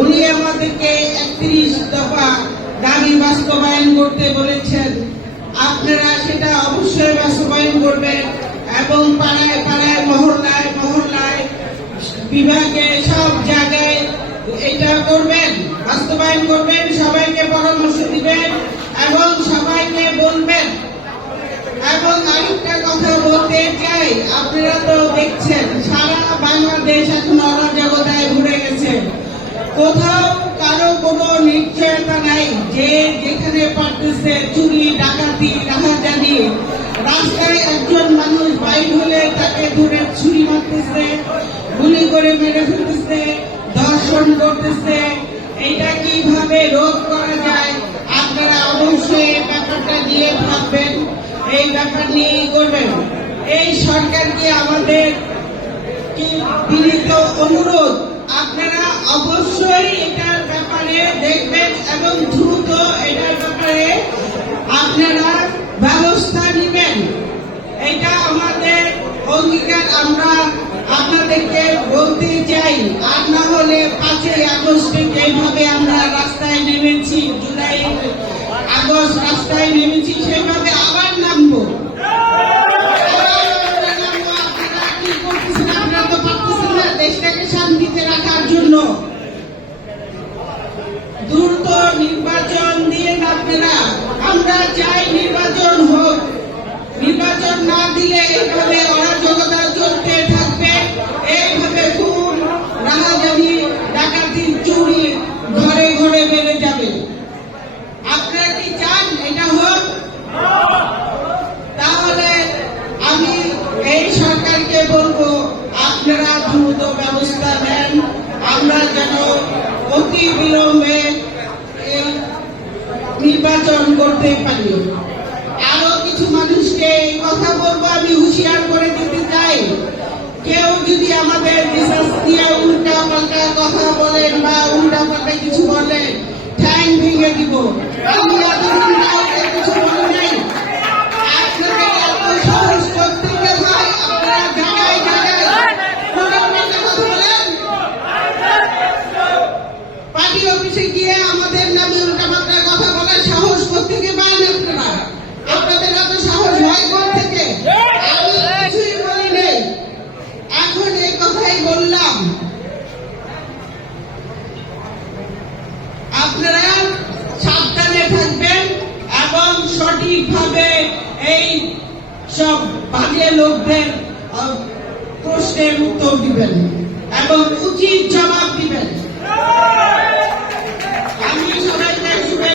উনি আমাদেরকে একত্রিশ দফা দাবি বাস্তবায়ন করতে বলেছেন। আপনারা সেটা অবশ্যই বাস্তবায়ন করবেন এবং পাড়ায় পাড়ায়, মহল্লায় মহল্লায়, বিভাগে সব জায়গায় এটা করবেন, বাস্তবায়ন করবেন, সবাইকে পরামর্শ দিবেন এবং সবাইকে বলবেন। এবং আরেকটা কথা বলতে চাই, আপনারা তো দেখছেন সারা বাংলাদেশ এখন অরাজকতায় ঘুরে গেছে। কোথাও কারও কোনো নিশ্চয়তা নাই। যে যেখানে পারতেছে চুরি, ডাকাতি, রাহাজানি, রাস্তায় একজন মানুষ বাইর হলে তাকে ধরে ছুরি মারতেছে, গুলি করে মেরে ফেলতেছে, ধর্ষণ করতেছে। এটা কীভাবে রোধ করা যায়? আপনারা অবশ্যই ব্যাপারটা নিয়ে ভাববেন, এই ব্যাপার নিয়েই করবেন। এই সরকারকে আমাদের বিনীত অনুরোধ? আপনারা অবশ্যই এটার ব্যাপারে দেখবেন এবং দ্রুত এটার ব্যাপারে আপনারা ব্যবস্থা নেবেন। এটা আমাদের অঙ্গীকার, আমরা আপনাদেরকে বলতে চাই, আর না হলে পাঁচই আগস্টে যেভাবে আমরা রাস্তায় নেমেছি, জুলাই আগস্ট রাস্তায় নেমেছি সেভাবে জন্য দ্রুত নির্বাচন দিয়ে আপনারা আমরা চাই নির্বাচন হোক নির্বাচন না দিলে এইভাবে অরাজকতা চলতে থাকবে এইভাবে খুন রাহাজানি ডাকাতি চুরি ঘরে ঘরে বেড়ে যাবে আপনারা কি চান এটা হোক তাহলে আমি এই সরকারকে বলব আপনারা দ্রুত ব্যবস্থা নেন আমরা যেন অতি বিলম্বে নির্বাচন করতে পারি। আরও কিছু মানুষকে এই কথা বলব, আমি হুঁশিয়ার করে দিতে চাই। কেউ যদি আমাদের বিশ্বাস দিয়ে উল্টা পাল্টা কথা বলেন বা উল্টা পাল্টা কিছু বলেন, ঠ্যাং ভেঙে দিব। সাহস করতে পারেন আপনারা আপনাদের এত সাহস হয় কোথা থেকে? আমি কিছুই বলি এখন এই কথাই বললাম। আপনারা সাবধানে থাকবেন এবং সঠিকভাবে এই সব বাজে লোকদের প্রশ্নের উত্তর দিবেন এবং উচিত জবাব দিবেন।